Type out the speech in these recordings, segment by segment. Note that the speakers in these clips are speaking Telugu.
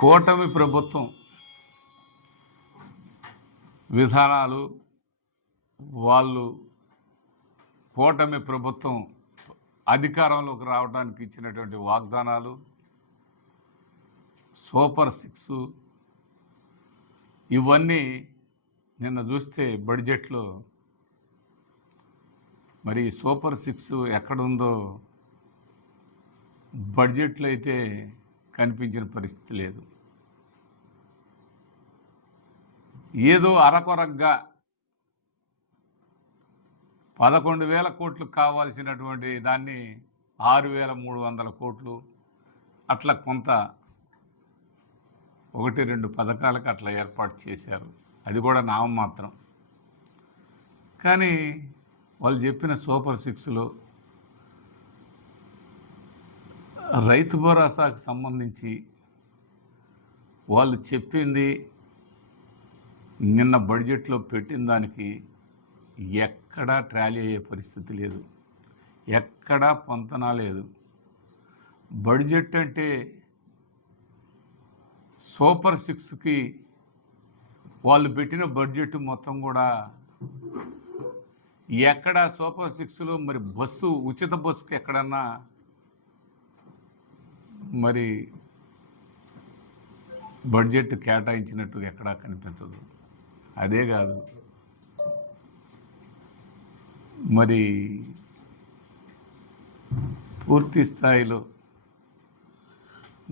కూటమి ప్రభుత్వం విధానాలు, వాళ్ళు కూటమి ప్రభుత్వం అధికారంలోకి రావడానికి ఇచ్చినటువంటి వాగ్దానాలు, సూపర్ 6 ఇవన్నీ నిన్న చూస్తే బడ్జెట్లో మరి సూపర్ 6 ఎక్కడుందో బడ్జెట్లో అయితే కనిపించిన పరిస్థితి లేదు. ఏదో అరకొరగ్గా 11,000 కోట్లు కావాల్సినటువంటి దాన్ని 6,300 కోట్లు అట్లా కొంత 1-2 పథకాలకు అట్లా ఏర్పాటు చేశారు. అది కూడా నామమాత్రం. కానీ వాళ్ళు చెప్పిన సూపర్ 6లో రైతు భరోసాకు సంబంధించి వాళ్ళు చెప్పింది నిన్న బడ్జెట్లో పెట్టిన దానికి ఎక్కడా ట్రాలీ అయ్యే పరిస్థితి లేదు, ఎక్కడా పొంతన లేదు. బడ్జెట్ అంటే సూపర్ 6కి వాళ్ళు పెట్టిన బడ్జెట్ మొత్తం కూడా ఎక్కడ సూపర్ 6లో మరి బస్సు ఉచిత బస్సుకి ఎక్కడన్నా మరి బడ్జెట్ కేటాయించినట్టు ఎక్కడా కనిపించదు. అదే కాదు, మరి పూర్తి స్థాయిలో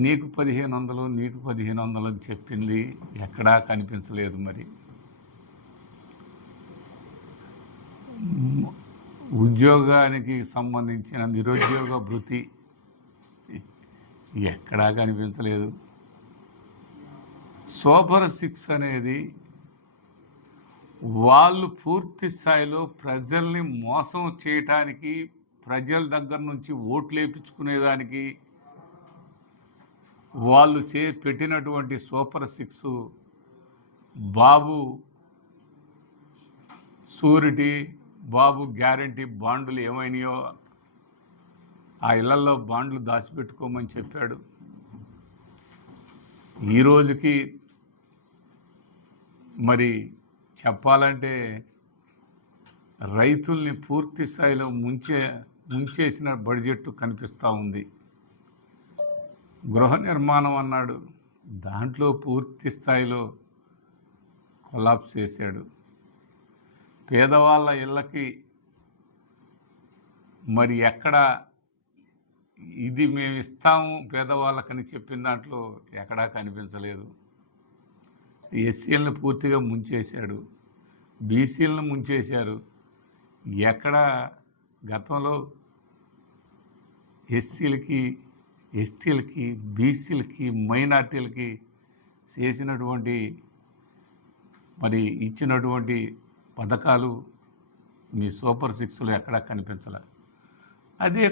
నీకు 1,500 నీకు 1,500 అని చెప్పింది ఎక్కడా కనిపించలేదు. మరి ఉద్యోగానికి సంబంధించిన నిరుద్యోగ భృతి ఎక్కడా కనిపించలేదు. సూపర్ 6 అనేది వాళ్ళు పూర్తి స్థాయిలో ప్రజల్ని మోసం చేయటానికి, ప్రజల దగ్గర నుంచి ఓట్లు వేయించుకునేదానికి వాళ్ళు పెట్టినటువంటి సూపర్ 6 బాబు షూరిటీ, బాబు గ్యారంటీ బాండ్లు ఏమైనాయో ఆ ఇళ్లలో బాండ్లు దాచిపెట్టుకోమని చెప్పాడు. ఈ రోజుకి మరి చెప్పాలంటే రైతుల్ని పూర్తి స్థాయిలో ముంచేసిన బడ్జెట్ కనిపిస్తూ ఉంది. గృహ నిర్మాణం అన్నాడు, దాంట్లో పూర్తి స్థాయిలో కొలాప్స్ చేశాడు. పేదవాళ్ళ ఇళ్ళకి మరి ఎక్కడ ఇది మేము ఇస్తాము పేదవాళ్ళకని చెప్పిన దాంట్లో ఎక్కడా కనిపించలేదు. ఎస్సీలను పూర్తిగా ముంచేశాడు, బీసీలను ముంచేశారు. ఎక్కడ గతంలో ఎస్సీలకి, ఎస్టీలకి, బీసీలకి, మైనార్టీలకి చేసినటువంటి మరి ఇచ్చినటువంటి పథకాలు మీ సూపర్ 6లో ఎక్కడా కనిపించలే. అదే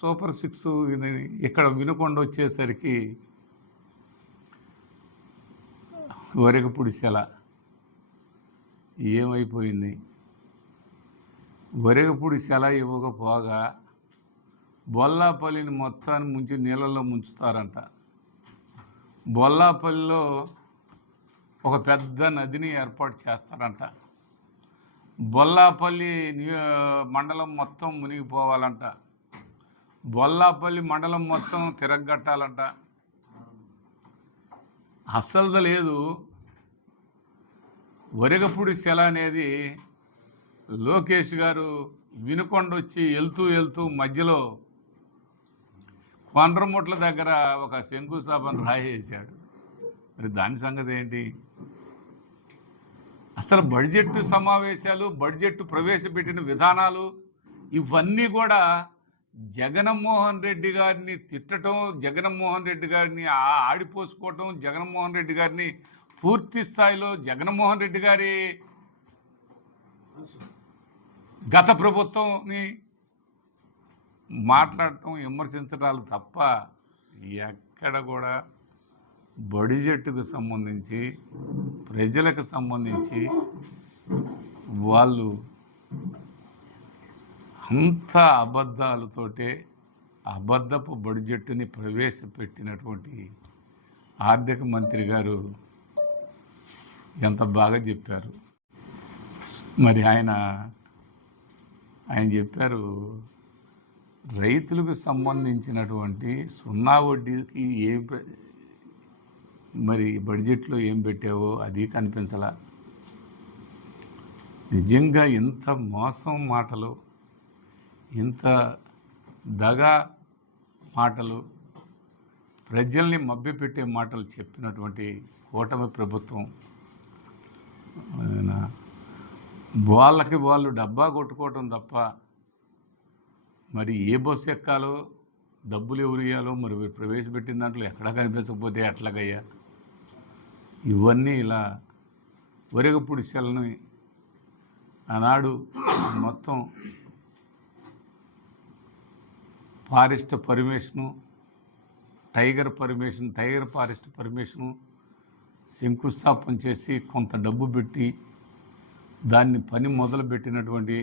సూపర్ 6 ఇక్కడ వినుకొండ వచ్చేసరికి వరగపూడి సెల ఏమైపోయింది? వరగపూడి సెల ఇవ్వకపోగా బొల్లాపల్లిని మొత్తాన్ని ముంచి నీళ్ళల్లో ముంచుతారంట. బొల్లాపల్లిలో ఒక పెద్ద నదిని ఏర్పాటు చేస్తారంట. బొల్లాపల్లి మండలం మొత్తం మునిగిపోవాలంట. బొల్లాపల్లి మండలం మొత్తం తిరగట్టాలంట. అస్సలు లేదు. వరగపూడి సెల అనేది లోకేష్ గారు వినుకొండ వచ్చి వెళ్తూ మధ్యలో కొండ్రముట్ల దగ్గర ఒక శంకుస్థాపన రాయేశాడు. మరి దాని సంగతి ఏంటి? అసలు బడ్జెట్ సమావేశాలు, బడ్జెట్ ప్రవేశపెట్టిన విధానాలు ఇవన్నీ కూడా జగన్మోహన్ రెడ్డి గారిని తిట్టడం, జగన్మోహన్ రెడ్డి గారిని ఆడిపోసుకోవటం, జగన్మోహన్ రెడ్డి గారిని పూర్తి స్థాయిలో జగన్మోహన్ రెడ్డి గారి గత ప్రభుత్వంని మాట్లాడటం, విమర్శించడాలు తప్ప ఎక్కడ కూడా బడ్జెట్కు సంబంధించి, ప్రజలకు సంబంధించి వాళ్ళు అంత అబద్ధాలతోటే అబద్ధపు బడ్జెట్ని ప్రవేశపెట్టినటువంటి ఆర్థిక మంత్రి గారు ఎంత బాగా చెప్పారు. మరి ఆయన చెప్పారు, రైతులకు సంబంధించినటువంటి సున్నా వడ్డీకి మరి బడ్జెట్లో ఏం పెట్టావో అది కనిపించలా. నిజంగా ఇంత మోసం మాటలు, ఇంత దగా మాటలు, ప్రజల్ని మభ్యపెట్టే మాటలు చెప్పినటువంటి కూటమి ప్రభుత్వం వాళ్ళకి వాళ్ళు డబ్బా కొట్టుకోవటం తప్ప మరి ఏ బస్సు ఎక్కాలో, డబ్బులు ఎవరు ఇవ్వాలో, మరి ప్రవేశపెట్టిన దాంట్లో ఎక్కడా కనిపించకపోతే ఎట్లాగయ్యా? ఇవన్నీ ఇలా ఒరగపూడి సెల్ని ఆనాడు మొత్తం forest permission, tiger forest permission శంకుస్థాపన చేసి కొంత డబ్బు పెట్టి దాన్ని పని మొదలుపెట్టినటువంటి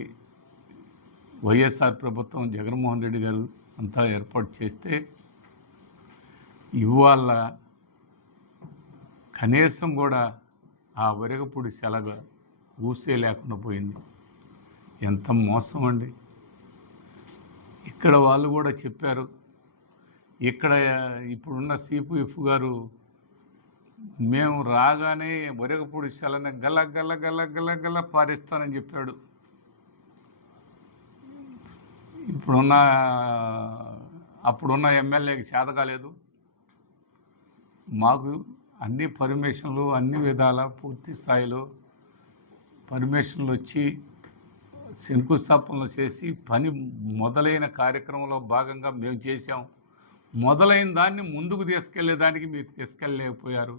వైఎస్ఆర్ ప్రభుత్వం, జగన్మోహన్ రెడ్డి గారు అంతా ఏర్పాటు చేస్తే ఇవాళ కనీసం కూడా ఆ ఒరగపూడి సెలగ ఊసే లేకుండా పోయింది. ఎంత మోసం అండి! ఇక్కడ వాళ్ళు కూడా చెప్పారు, ఇక్కడ ఇప్పుడున్న సిపిఎఫ్ గారు మేము రాగానే ఒరగపూడి సెలని గల గల గల గల గల పారిస్తానని చెప్పాడు. అప్పుడున్న ఎమ్మెల్యేకి చేత కాలేదు. మాకు అన్ని పర్మిషన్లు అన్ని విధాల పూర్తి స్థాయిలో పర్మిషన్లు వచ్చి శంకుస్థాపనలు చేసి పని మొదలైన కార్యక్రమంలో భాగంగా మేము చేశాం. మొదలైన దాన్ని ముందుకు తీసుకెళ్లేదానికి మీరు తీసుకెళ్ళలేకపోయారు.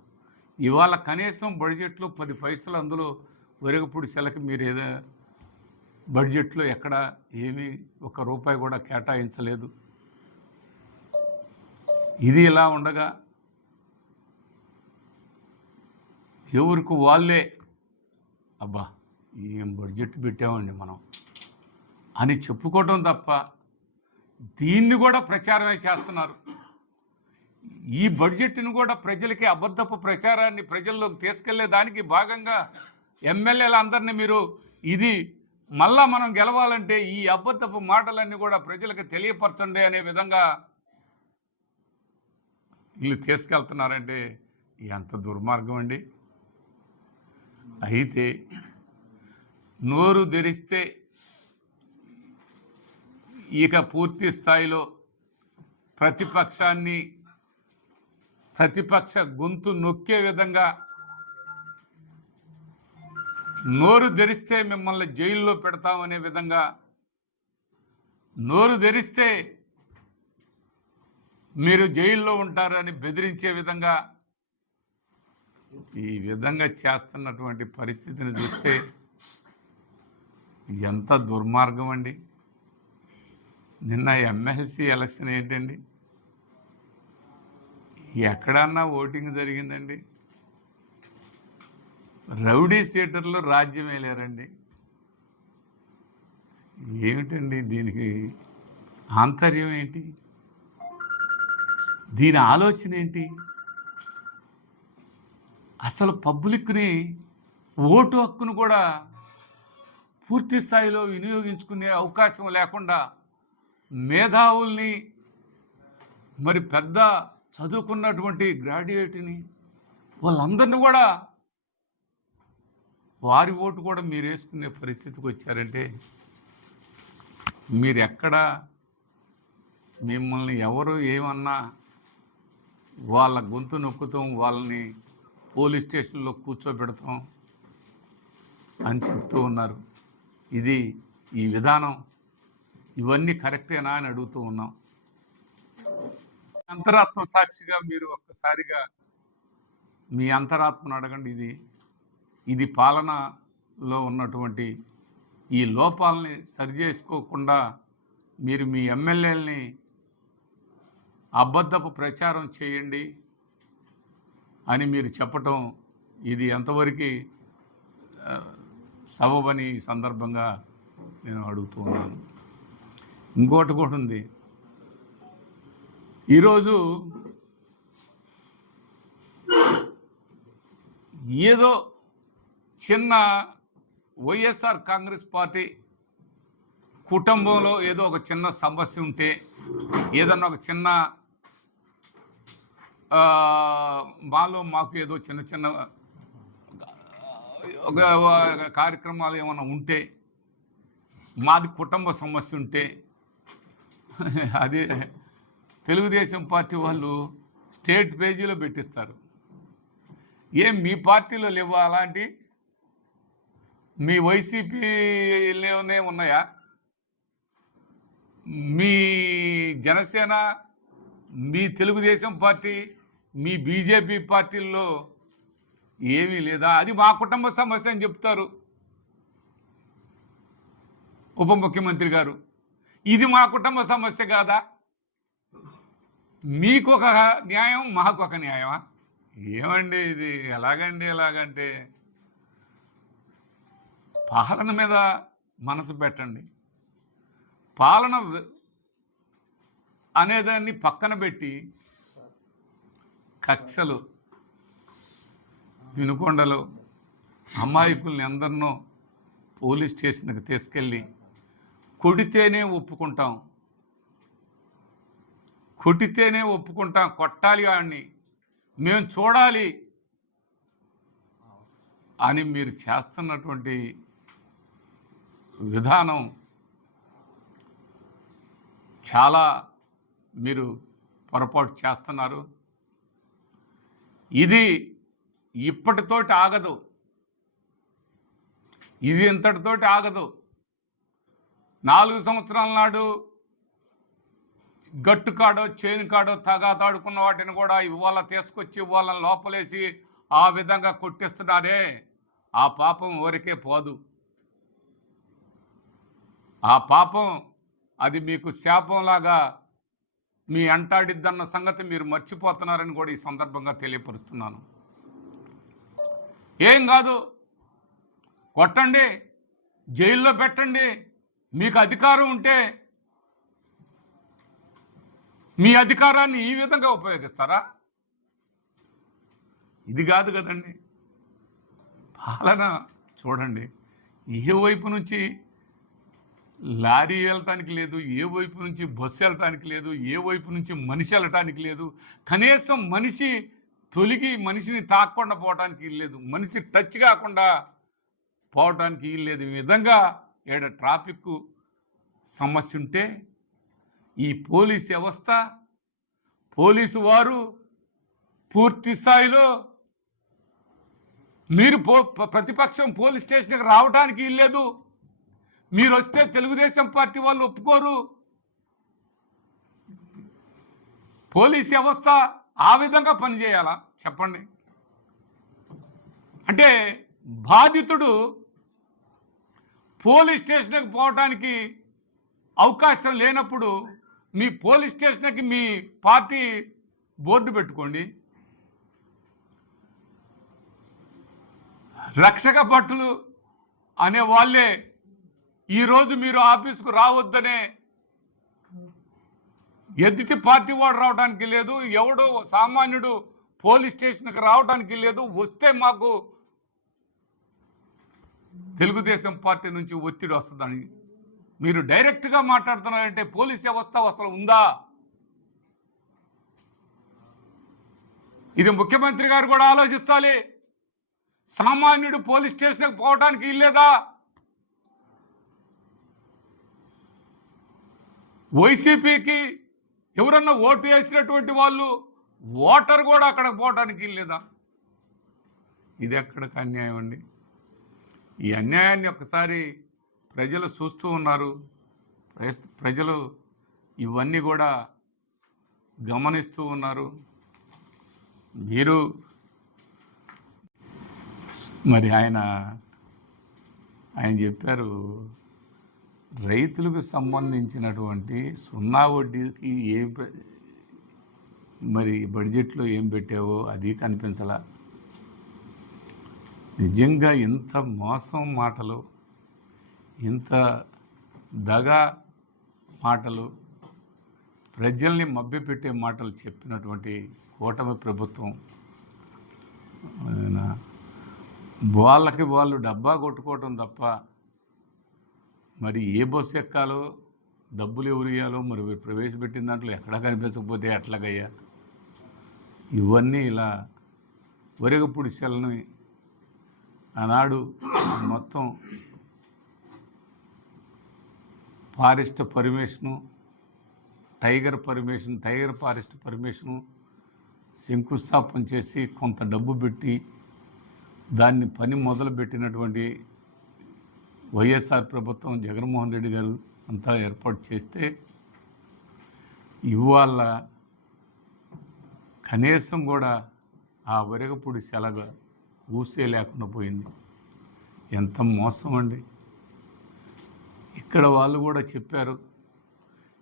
ఇవాళ కనీసం బడ్జెట్లో 10 పైసలు అందులో ఒరగపూడి సెలకి మీరు ఏదో బడ్జెట్లో ఎక్కడ ఏమీ ₹1 కూడా కేటాయించలేదు. ఇది ఇలా ఉండగా ఎవరికి వాళ్ళే అబ్బా ఏం బడ్జెట్ పెట్టామండి మనం అని చెప్పుకోవటం తప్ప దీన్ని కూడా ప్రచారమే చేస్తున్నారు. ఈ బడ్జెట్ను కూడా ప్రజలకి అబద్ధపు ప్రచారాన్ని ప్రజల్లోకి తీసుకెళ్లేదానికి భాగంగా ఎమ్మెల్యేలందరినీ మీరు ఇది మళ్ళా మనం గెలవాలంటే ఈ అబద్ధపు మాటలన్నీ కూడా ప్రజలకు తెలియపరచండి అనే విధంగా వీళ్ళు తీసుకెళ్తున్నారంటే ఎంత దుర్మార్గం అండి! అయితే నోరు తెరిస్తే ఇక పూర్తి స్థాయిలో ప్రతిపక్ష గొంతు నొక్కే విధంగా నోరు తెరిస్తే మిమ్మల్ని జైల్లో పెడతామనే విధంగా, నోరు తెరిస్తే మీరు జైల్లో ఉంటారని బెదిరించే విధంగా ఈ విధంగా చేస్తున్నటువంటి పరిస్థితిని చూస్తే ఎంత దుర్మార్గం అండి! నిన్న ఎమ్మెల్సీ ఎలక్షన్ ఏంటండి? ఎక్కడన్నా ఓటింగ్ జరిగిందండి? రౌడీ సీటర్లు రాజ్యం వేయలేరండి. ఏమిటండి దీనికి ఆంతర్యం ఏంటి? దీని ఆలోచన ఏంటి? అసలు పబ్లిక్ని ఓటు హక్కును కూడా పూర్తి స్థాయిలో వినియోగించుకునే అవకాశం లేకుండా మేధావుల్ని, మరి పెద్ద చదువుకున్నటువంటి గ్రాడ్యుయేట్ని వాళ్ళందరినీ కూడా వారి ఓటు కూడా మీరు వేసుకునే పరిస్థితికి వచ్చారంటే మీరు ఎక్కడ మిమ్మల్ని ఎవరు ఏమన్నా వాళ్ళ గొంతు నొక్కుతాం, వాళ్ళని పోలీస్ స్టేషన్లో కూర్చోబెడతాం అని చెప్తూ ఉన్నారు. ఈ విధానం ఇవన్నీ కరెక్టేనా అని అడుగుతూ ఉన్నాం. అంతరాత్మ సాక్షిగా మీరు ఒక్కసారిగా మీ అంతరాత్మను అడగండి. ఇది పాలనలో ఉన్నటువంటి ఈ లోపాలని సరిచేసుకోకుండా మీరు మీ ఎమ్మెల్యేలని అబద్ధపు ప్రచారం చేయండి అని మీరు చెప్పటం ఇది ఎంతవరకు సబబని ఈ సందర్భంగా నేను అడుగుతూ ఉన్నాను. ఇంకోటి కూడా ఉంది. ఈరోజు ఏదో చిన్న వైఎస్ఆర్ కాంగ్రెస్ పార్టీ కుటుంబంలో ఏదో ఒక చిన్న సమస్య ఉంటే, ఏదన్నా ఒక చిన్న మాకు ఏదో చిన్న చిన్న ఒక కార్యక్రమాలు ఏమైనా ఉంటే, మాది కుటుంబ సమస్య ఉంటే అది తెలుగుదేశం పార్టీ వాళ్ళు స్టేట్ పేజీలో పెట్టిస్తారు. మీ పార్టీలో లేవు అలాంటి? మీ వైసీపీలోనే ఉన్నాయా? మీ జనసేన, మీ తెలుగుదేశం పార్టీ, మీ బీజేపీ పార్టీల్లో ఏమీ లేదా? అది మా కుటుంబ సమస్య అని చెప్తారు ఉప ముఖ్యమంత్రి గారు. ఇది మా కుటుంబ సమస్య కాదా? మీకు ఒక న్యాయం, మాకు ఒక న్యాయమా? ఏమండి ఇది? ఎలాగంటే పాలన మీద మనసు పెట్టండి. పాలన అనేదాన్ని పక్కన పెట్టి కక్షలు, వినుకొండలో అమాయకుల్ని అందరినో పోలీస్ స్టేషన్కి తీసుకెళ్ళి కొడితేనే ఒప్పుకుంటాం, కొట్టాలి వాడిని, మేము చూడాలి అని మీరు చేస్తున్నటువంటి విధానం చాలా మీరు పొరపాటు చేస్తున్నారు. ఇది ఇప్పటితోటి ఆగదు, ఇది ఇంతటితోటి ఆగదు. 4 సంవత్సరాల నాడు గట్టు కాడో చేను కాడో తగాదాడుకున్న వాటిని కూడా ఇవాళ తీసుకొచ్చి వాళ్ళని లోపలేసి ఆ విధంగా కొట్టిస్తున్నారే, ఆ పాపం ఊరికే పోదు. ఆ పాపం అది మీకు శాపంలాగా మీ అంటాడిద్దన్న సంగతి మీరు మర్చిపోతున్నారని కూడా ఈ సందర్భంగా తెలియపరుస్తున్నాను. ఏం కాదు, కొట్టండి, జైల్లో పెట్టండి, మీకు అధికారం ఉంటే మీ అధికారాన్ని ఈ విధంగా ఉపయోగిస్తారా? ఇది కాదు కదండి పాలన. చూడండి, ఏ వైపు నుంచి లారీ వెళ్ళటానికి లేదు, ఏ వైపు నుంచి బస్సు వెళ్ళటానికి లేదు, ఏ వైపు నుంచి మనిషి వెళ్ళటానికి లేదు. కనీసం మనిషి తొలిగి మనిషిని తాకకుండా పోవటానికి వీల్లేదు, మనిషి టచ్ కాకుండా పోవటానికి వీల్లేదు. ఈ విధంగా ట్రాఫిక్ సమస్య ఉంటే ఈ పోలీస్ వ్యవస్థ, పోలీసు వారు పూర్తి స్థాయిలో మీరు ప్రతిపక్షం పోలీస్ స్టేషన్కి రావడానికి వీల్లేదు. మీరు వస్తే తెలుగుదేశం పార్టీ వాళ్ళు ఒప్పుకోరు. పోలీస్ వ్యవస్థ ఆ విధంగా పనిచేయాలా చెప్పండి? అంటే బాధితుడు పోలీస్ స్టేషన్కి పోవటానికి అవకాశం లేనప్పుడు మీ పోలీస్ స్టేషన్కి మీ పార్టీ బోర్డు పెట్టుకోండి. రక్షక భటులు అనే వాళ్ళే ఈరోజు మీరు ఆఫీసుకు రావద్దనే, ఎదుటి పార్టీ వాడు రావడానికి లేదు, ఎవడో సామాన్యుడు పోలీస్ స్టేషన్కి రావడానికి లేదు. వస్తే మాకు తెలుగుదేశం పార్టీ నుంచి ఒత్తిడి వస్తుందని మీరు డైరెక్ట్గా మాట్లాడుతున్నారంటే పోలీస్ వ్యవస్థ అసలు ఉందా? ఇది ముఖ్యమంత్రి గారు కూడా ఆలోచించాలి. సామాన్యుడు పోలీస్ స్టేషన్కి పోవడానికి ఇల్లేదా? వైసీపీకి ఎవరన్నా ఓటు వేసినటువంటి వాళ్ళు ఓటర్ కూడా అక్కడికి పోవడానికి ఇల్లేదా? ఇది ఎక్కడికి అన్యాయం అండి? ఈ అన్యాయాన్ని ఒకసారి ప్రజలు చూస్తూ ఉన్నారు. ప్రజలు ఇవన్నీ కూడా గమనిస్తూ ఉన్నారు. మీరు మరి ఆయన చెప్పారు, రైతులకు సంబంధించినటువంటి సున్నా వడ్డీకి మరి బడ్జెట్లో ఏం పెట్టావో అది కనిపించలా. నిజంగా ఇంత మోసం మాటలు, ఇంత దగా మాటలు, ప్రజల్ని మభ్యపెట్టే మాటలు చెప్పినటువంటి కూటమి ప్రభుత్వం వాళ్ళకి వాళ్ళు డబ్బా కొట్టుకోవటం తప్ప మరి ఏ బస్సు ఎక్కాలో డబ్బులు ఎవరు ఇవ్వాలో మరి ప్రవేశపెట్టిన దాంట్లో ఎక్కడా కనిపించకపోతే ఎట్లాగయ్యా? ఇవన్నీ ఇలా ఒరగపూడి సెల్ని ఆనాడు మొత్తం forest permission, tiger forest permission శంకుస్థాపన చేసి కొంత డబ్బు పెట్టి దాన్ని పని మొదలుపెట్టినటువంటి వైఎస్ఆర్ ప్రభుత్వం, జగన్మోహన్ రెడ్డి గారు అంతా ఏర్పాటు చేస్తే ఇవాళ కనీసం కూడా ఆ ఒరగపూడి సెలగా ఊసే లేకుండా పోయింది. ఎంత మోసం అండి! ఇక్కడ వాళ్ళు కూడా చెప్పారు,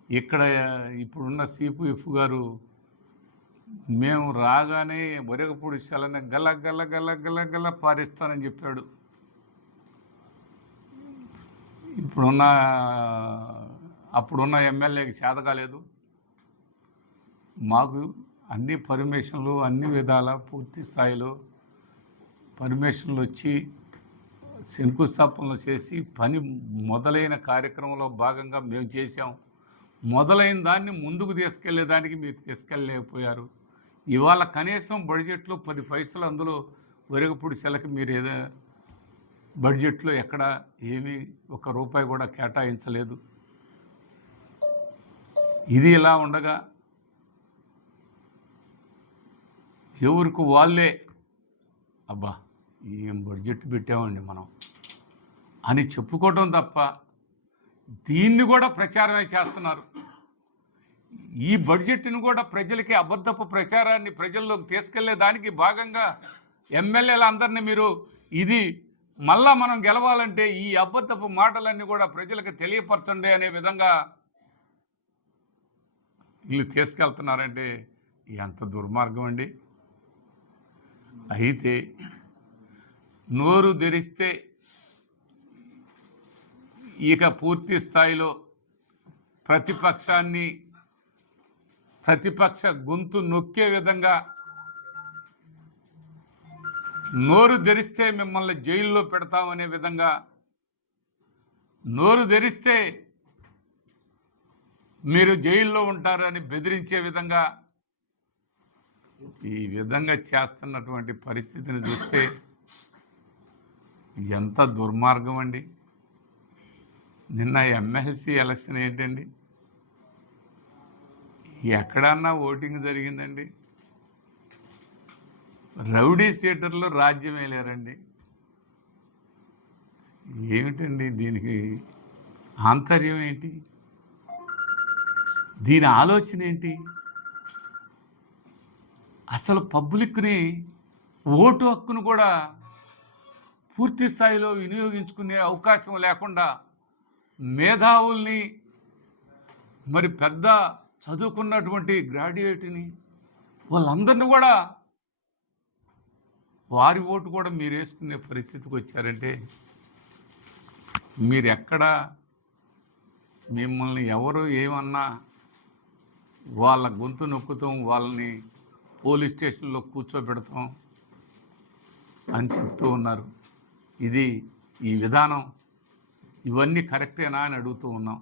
ఇక్కడ ఇప్పుడున్న సిపిఎఫ్ గారు మేము రాగానే ఒరగపూడి సెలని గల గల గల గల గల పారిస్తానని చెప్పాడు. అప్పుడున్న ఎమ్మెల్యేకి చేత కాలేదు. మాకు అన్ని పర్మిషన్లు అన్ని విధాల పూర్తి స్థాయిలో పర్మిషన్లు వచ్చి శంకుస్థాపనలు చేసి పని మొదలైన కార్యక్రమంలో భాగంగా మేము చేశాం. మొదలైన దాన్ని ముందుకు తీసుకెళ్లేదానికి మీరు తీసుకెళ్ళలేకపోయారు. ఇవాళ కనీసం బడ్జెట్లో 10 పైసలు అందులో ఒరగపూడి సెలకి మీరు ఏదో బడ్జెట్లో ఎక్కడ ఏమీ ₹1 కూడా కేటాయించలేదు. ఇది ఇలా ఉండగా ఎవరికి వాళ్ళే అబ్బా ఏం బడ్జెట్ పెట్టామండి మనం అని చెప్పుకోవటం తప్ప దీన్ని కూడా ప్రచారమే చేస్తున్నారు. ఈ బడ్జెట్ను కూడా ప్రజలకి అబద్ధపు ప్రచారాన్ని ప్రజల్లోకి తీసుకెళ్లేదానికి భాగంగా ఎమ్మెల్యేలందరినీ మీరు ఇది మళ్ళా మనం గెలవాలంటే ఈ అబద్ధపు మాటలన్నీ కూడా ప్రజలకు తెలియపరచండి అనే విధంగా వీళ్ళు తీసుకెళ్తున్నారంటే ఎంత దుర్మార్గం అండి! అయితే నోరు తెరిస్తే ఇక పూర్తి స్థాయిలో ప్రతిపక్ష గొంతు నొక్కే విధంగా నోరు తెరిస్తే మిమ్మల్ని జైల్లో పెడతామనే విధంగా, నోరు తెరిస్తే మీరు జైల్లో ఉంటారని బెదిరించే విధంగా ఈ విధంగా చేస్తున్నటువంటి పరిస్థితిని చూస్తే ఎంత దుర్మార్గం అండి! నిన్న ఎమ్మెల్సీ ఎలక్షన్ ఏంటండి? ఎక్కడన్నా ఓటింగ్ జరిగిందండి? రౌడీ షీటర్లు రాజ్యం వేయలేరండి. ఏమిటండి దీనికి ఆంతర్యం ఏంటి? దీని ఆలోచన ఏంటి? అసలు పబ్లిక్ని ఓటు హక్కును కూడా పూర్తి స్థాయిలో వినియోగించుకునే అవకాశం లేకుండా మేధావుల్ని, మరి పెద్ద చదువుకున్నటువంటి గ్రాడ్యుయేట్ని వాళ్ళందరినీ కూడా వారి ఓటు కూడా మీరు వేసుకునే పరిస్థితికి వచ్చారంటే మీరు ఎక్కడ మిమ్మల్ని ఎవరు ఏమన్నా వాళ్ళ గొంతు నొక్కుతాం, వాళ్ళని పోలీస్ స్టేషన్లో కూర్చోబెడతాం అని చెప్తూ ఉన్నారు. ఈ విధానం ఇవన్నీ కరెక్టేనా అని అడుగుతూ ఉన్నాం.